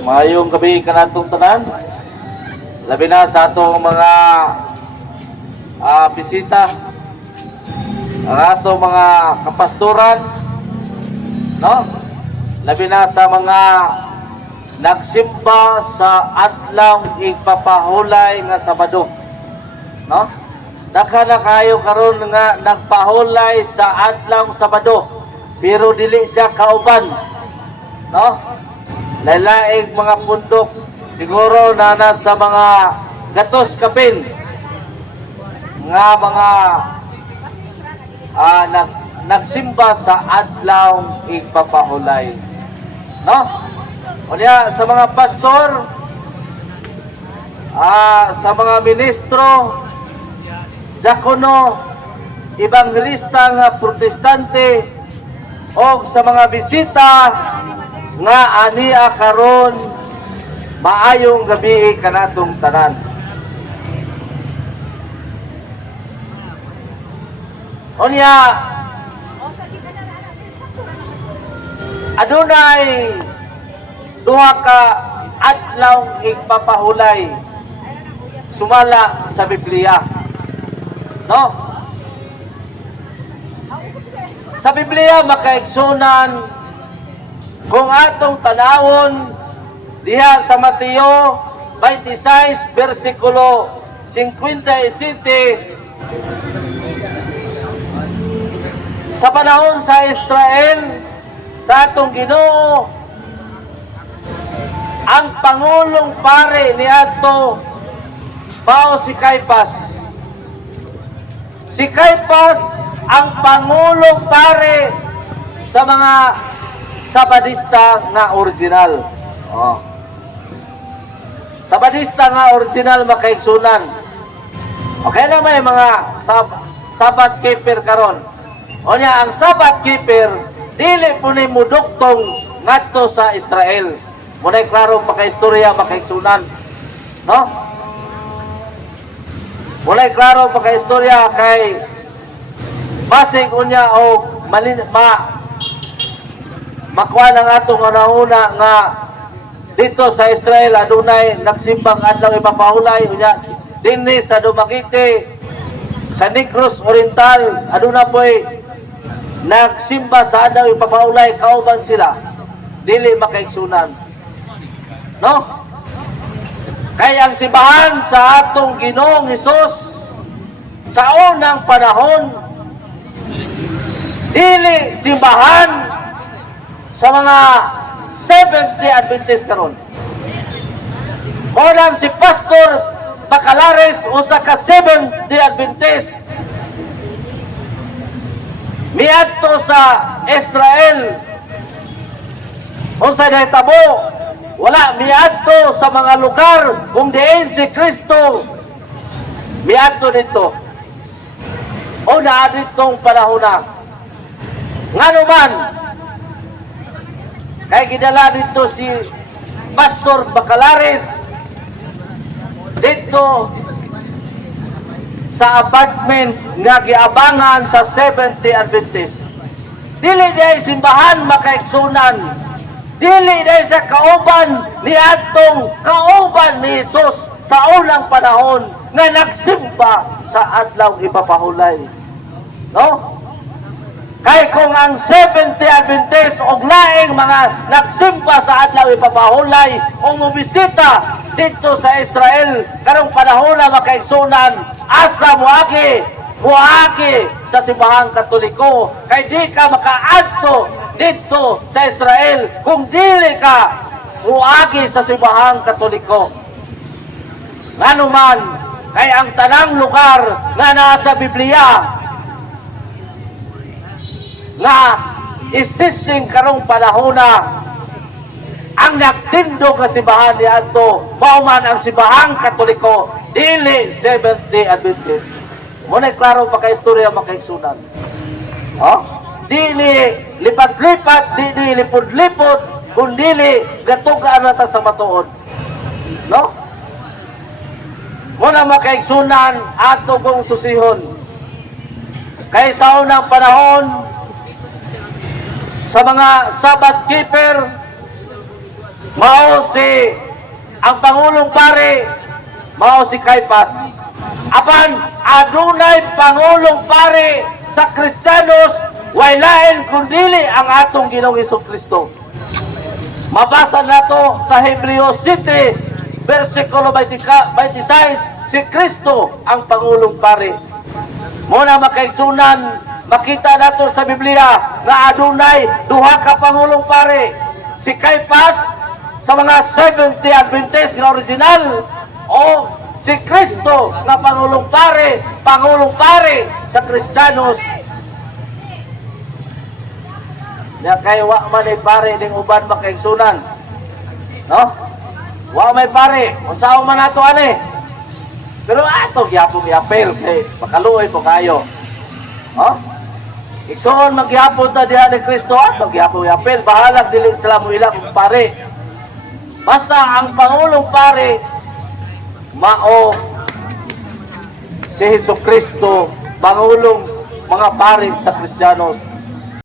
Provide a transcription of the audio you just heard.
Mayong gabi kanatong tanan. Labi na sa atong mga bisita, ang atong mga kapastoran, no? Labi na sa mga nagsimba sa adlaw igpapahulay nga Sabado, no? Daka na kayo karon nga nagpahulay sa adlaw Sabado, pero dili siya kauban, no? Lalaig mga pundok, siguro na nasa mga gatos kapin nga mga nagsimba sa adlaw igpapahulay, no? Unya sa mga pastor, sa mga ministro, diakono, ebangelista nga protestante, o sa mga bisita nga ania karon, maayong gabi kanatong tanan. Unya adunay duha ka adlaw igpapahulay sumala sa Biblia, no? Sa Biblia makaigsunan kung atong tanawon diha sa Mateo 26 versikulo 57, sa panahon sa Israel sa atong Ginoo, ang pangulong pare ni ato mao si Caiphas. Si Caiphas ang pangulong pare sa mga Sabadista nga original. Sabadista nga original makaigsunan. Okay na may mga Sabbath keeper karon. Onya ang Sabbath keeper dili po ni muduktong ngadto sa Israel. Munay klaro makaistorya makaigsunan, no? Munay klaro makaistorya kay basig unya og makuha ng atong una nga dito sa Israel adunay nagsimbang adlaw ipapahulay unya dinhi sa Dumaguete, sa Negros Oriental aduna po'y nagsimba sa adlaw ipapahulay, kauban sila dili makaigsunan, no? Kaya ang simbahan sa atong Ginoong Hesus sa unang panahon dili simbahan sa mga Seventh-day Adventist karon. Unang si Pastor Bacalares usa ka Seventh-day Adventist miadto sa Israel. Unsa nahitabo? Wala miadto sa mga lugar kung diin si Kristo miadto dito. O naa ditong panahon na. Ngano man kay gidala dito si Pastor Bacalares dito sa apartment nga giabangan sa Seventh-day Adventist. Dili day simbahan makaigsunan, dili day sa kauban ni atong kauban ni Jesus sa unang panahon nga nagsimba sa adlaw ipapahulay, no? Kay kung ang Seventh-day Adventist og laing mga nagsimba sa adlaw ipapahulay o mubisita dito sa Israel karong panahon na makaigsunan, asa muagi sa simbahang Katoliko, kay di ka makaadto dito sa Israel kung dili ka muagi sa simbahang Katoliko. Ngano man kay ang tanang lugar nga nasa Biblia nga existing karong panahona ang nagtindog nga simbahan ni adto mao man ang simbahang Katoliko, dili Seventh-day Adventist. Muna klaro makaistorya makaigsunan. Dili lipat-lipat, dili lipod-lipod, kung dili gatugaan na ta sa matuod, no? Muna makaigsunan ato kong susihon kay sa unang panahon sa mga Sabbath keeper mao si ang Pangulong Pare, mao si Caiphas. Apan adunay Pangulong Pare sa Kristiyanos, way lain kundili ang atong Ginoong Hesukristo. Mabasa nato sa Hebreo 7, versikulo 26, si Kristo ang Pangulong Pare. Muna makaigsunan, makita nato sa Biblia nga adunay duha ka Pangulong Pare. Si Caiphas sa mga 70 Adventist nga original, o si Kristo nga Pangulong Pare sa Kristiyanos. Na kay wa man ay pare ning uban makaigsunan. No? Wa may pare, unsaon man nato ani. Pero ato gyapon gyapel kay makaluoy po kayo. No? Igsoon magyapon ta diha ni Kristo, ato gyapon gyapel, bahala dili sila mo ilang pare. Basta ang Pangulong Pare mao si Hesukristo, Pangulong mga pare sa Kristiyanos.